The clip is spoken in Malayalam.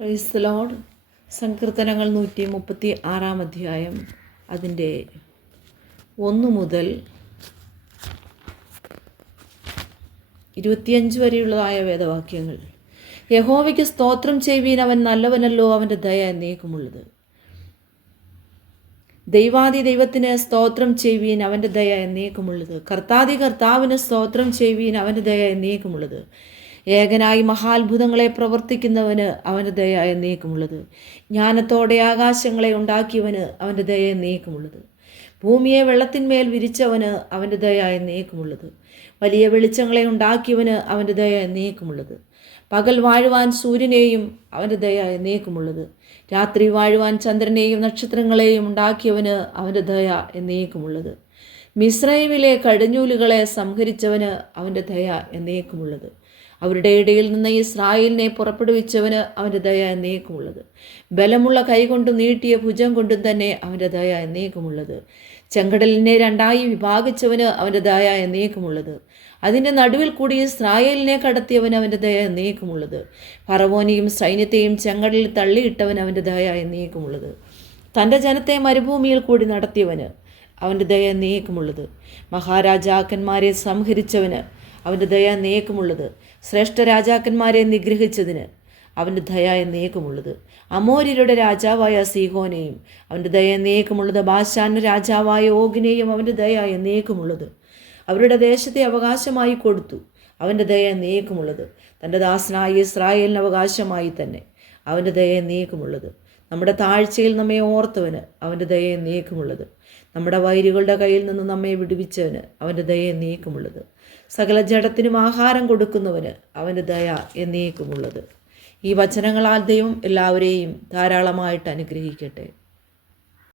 Praise the Lord. സങ്കീർത്തനങ്ങൾ 136 അധ്യായം അതിൻ്റെ 1 മുതൽ 25 വരെയുള്ളതായ വേദവാക്യങ്ങൾ. യഹോവയ്ക്ക് സ്തോത്രം ചെയ്യുവീൻ, അവൻ നല്ലവനല്ലോ, അവൻ്റെ ദയ എന്നേക്കുമുള്ളത്. ദൈവാദി ദൈവത്തിന് സ്തോത്രം ചെയ്യുവീൻ, അവൻ്റെ ദയ എന്നേക്കുമുള്ളത്. കർത്താദി കർത്താവിന് സ്തോത്രം ചെയ്യുവീൻ, അവൻ്റെ ദയ എന്നേക്കുമുള്ളത്. ഏകനായി മഹാത്ഭുതങ്ങളെ പ്രവർത്തിക്കുന്നവന് അവൻ്റെ ദയ എന്നേക്കുമുള്ളത്. ജ്ഞാനത്തോടെ ആകാശങ്ങളെ ഉണ്ടാക്കിയവന് അവൻ്റെ ദയ എന്നേക്കുമുള്ളത്. ഭൂമിയെ വെള്ളത്തിന്മേൽ വിരിച്ചവന് അവൻ്റെ ദയ എന്നേക്കുമുള്ളത്. വലിയ വെളിച്ചങ്ങളെ ഉണ്ടാക്കിയവന് അവൻ്റെ ദയ എന്നേക്കുമുള്ളത്. പകൽ വാഴുവാൻ സൂര്യനെയും അവൻ്റെ ദയ എന്നേക്കുമുള്ളത്. രാത്രി വാഴുവാൻ ചന്ദ്രനെയും നക്ഷത്രങ്ങളെയും ഉണ്ടാക്കിയവന് അവൻ്റെ ദയ എന്നേക്കുമുള്ളത്. മിസ്രൈമിലെ കടിഞ്ഞൂലുകളെ സംഹരിച്ചവന് അവൻ്റെ ദയ എന്നേക്കുമുള്ളത്. അവരുടെ ഇടയിൽ നിന്ന് ഇസ്രായേലിനെ പുറപ്പെടുവിച്ചവന് അവൻ്റെ ദയ എന്നേക്കുമുള്ളത്. ബലമുള്ള കൈകൊണ്ടും നീട്ടിയ ഭുജം കൊണ്ടും തന്നെ അവൻ്റെ ദയ എന്നേക്കുമുള്ളത്. ചെങ്കടലിനെ രണ്ടായി വിഭാഗിച്ചവന് അവൻ്റെ ദയ എന്നേക്കുമുള്ളത്. അതിൻ്റെ നടുവിൽ കൂടി ഇസ്രായേലിനെ കടത്തിയവൻ അവൻ്റെ ദയ എന്നേക്കുമുള്ളത്. ഫറവോനെയും സൈന്യത്തെയും ചെങ്കടലിൽ തള്ളിയിട്ടവൻ അവൻ്റെ ദയ എന്നേക്കുമുള്ളത്. തൻ്റെ ജനത്തെ മരുഭൂമിയിൽ കൂടി നടത്തിയവന് അവൻ്റെ ദയ എന്നേക്കുമുള്ളത്. മഹാരാജാക്കന്മാരെ സംഹരിച്ചവന് അവൻ്റെ ദയ എന്നേക്കുമുള്ളത്. ശ്രേഷ്ഠ രാജാക്കന്മാരെ നിഗ്രഹിച്ചതിന് അവൻ്റെ ദയ എന്നേക്കുമുള്ളത്. അമോര്യരുടെ രാജാവായ സീഹോനെയും അവൻ്റെ ദയ എന്നേക്കുമുള്ളത്. ബാശാന്റെ രാജാവായ ഓഗിനെയും അവൻ്റെ ദയ എന്നേക്കുമുള്ളത്. അവരുടെ ദേശത്തെ അവകാശമായി കൊടുത്തു, അവൻ്റെ ദയ എന്നേക്കുമുള്ളത്. തൻ്റെ ദാസനായ ഇസ്രായേലിന് അവകാശമായി തന്നെ അവൻ്റെ ദയ എന്നേക്കുമുള്ളത്. നമ്മുടെ താഴ്ചയിൽ നമ്മെ ഓർത്തവന് അവൻ്റെ ദയ എന്നേക്കുമുള്ളത്. നമ്മുടെ വൈരികളുടെ കയ്യിൽ നിന്ന് നമ്മെ വിടുവിച്ചവന് അവൻ്റെ ദയ എന്നേക്കുമുള്ളത്. സകല ജഡത്തിനും ആഹാരം കൊടുക്കുന്നവന് അവൻ്റെ ദയ എന്നേക്കുമുള്ളത്. ഈ വചനങ്ങളാൽ ദൈവം എല്ലാവരെയും ധാരാളമായിട്ട് അനുഗ്രഹിക്കട്ടെ.